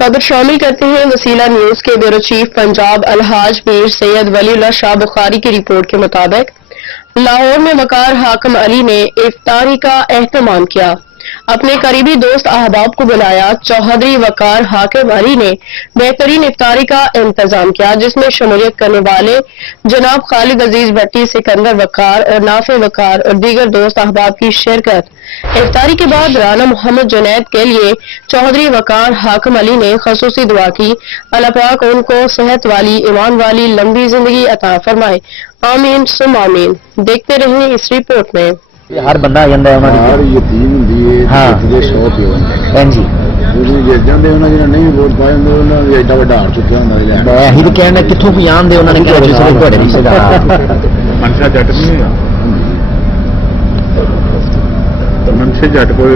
खबर शामिल करते हैं वसीला न्यूज के ब्यूरो चीफ पंजाब अलहाज मीर सैयद वलीउल्लाह शाह बुखारी की रिपोर्ट के मुताबिक लाहौर में वकार हाकिम अली ने इफ्तारी का एहतमाम किया। अपने करीबी दोस्त अहबाब को बुलाया। चौधरी वकार हाकिम अली ने बेहतरीन इफ्तारी का इंतजाम किया, जिसमें शमूलियत करने वाले जनाब खालिद अजीज भट्टी, सिकंदर वकार और नाफे वकार और दीगर दोस्त अहबाब की शिरकत। इफ्तारी के बाद राना मोहम्मद जुनैद के लिए चौधरी वकार हाकिम अली ने खसूसी दुआ की। अल्लाह पाक उनको सेहत वाली, ईमान वाली लंबी जिंदगी अता फरमाए। आमीन सुम आमीन। देखते रहिए इस रिपोर्ट में। हर बंदा आ जाता है यार यकीन ਹੁੰਦੀ ਹੈ हाँ ਜਿਹਦੇ 100 ਪਿਓ हाँ जी ਜਿਹੜੇ ਜਿੱਤ ਜਾਂਦੇ ਉਹਨਾਂ ਜਿਹਨਾਂ ਨਹੀਂ ਵੋਟ ਪਾਏ ਹੁੰਦੇ ਉਹਨਾਂ ਨੂੰ ਐਡਾ ਵੱਡਾ ਹਾਰ ਚੁੱਕਿਆ ਹੁੰਦਾ ਲੈਣ मैं ही तो कहना कितों कोई आंदे उन्होंने कहा जिस तरह ਤੁਹਾਡੇ ਰਿਸ਼ਤੇਦਾਰ मनशा जट नहीं है मनशे जट को